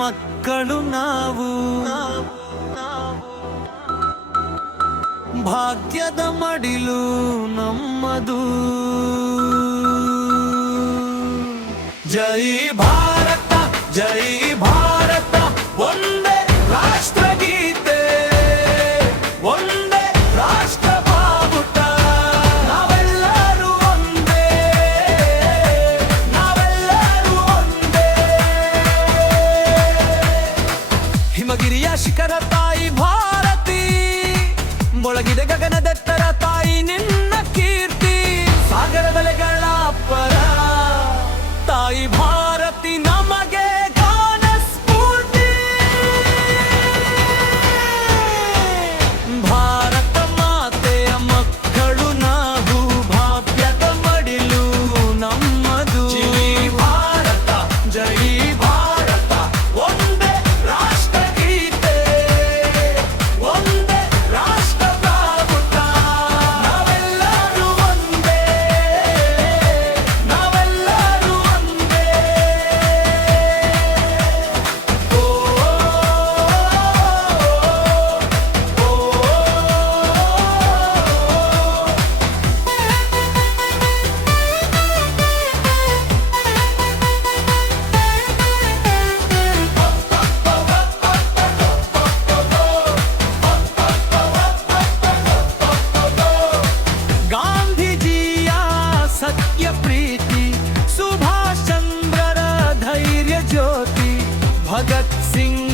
ಮಕ್ಕಳು ನಾವು, ಭಾಗ್ಯದ ಮಡಿಲು ನಮ್ಮದು. ಜೈ ಭಾರತ ಜೈ ಭಾರತ, ಒಂದೇ ರಾಷ್ಟ್ರಗೀತೆ, ಒಂದೇ ರಾಷ್ಟ್ರ ಬಾವುಟ. ನಾವೆಲ್ಲರೂ ಒಂದೇ, ನಾವೆಲ್ಲರೂ ಒಂದೇ. ಹಿಮಗಿರಿಯ ಶಿಖರ ತಾಯಿ ಭಾರತಿ, ಮೊಳಗಿದೆ ಗಗನದೆತ್ತರ ತಾಯಿ ನಿನ್ನ ಕೀರ್ತಿ. ಸಾಗರ ಬಲೆಗಳ ಅಪ್ಪರ ತಾಯಿ ಭಾರತಿ ನಮಗೆ ಗಾನ ಸ್ಫೂರ್ತಿ. ಭಾರತ ಮಾತೆಯ ಮಕ್ಕಳು ನಾವು, ಭಾಗ್ಯದ ಮಡಿಲು ನಮ್ಮದು. ಜೈ ಭಾರತ ಜೈ ಭಾರತ, ಒಂದೇ ರಾಷ್ಟ್ರಗೀತೆ, ಒಂದೇ ರಾಷ್ಟ್ರ ಬಾವುಟ. ನಾವೆಲ್ಲರೂ ಒಂದೇ, ನಾವೆಲ್ಲರೂ ಒಂದೇ. ಓ, ಗಾಂಧೀಜಿಯ ಸತ್ಯ ಪ್ರೀತಿ, ಸುಭಾಷ್ ಚಂದ್ರರ ಧೈರ್ಯ ಜ್ಯೋತಿ, ಭಗತ್ ಸಿಂಗ್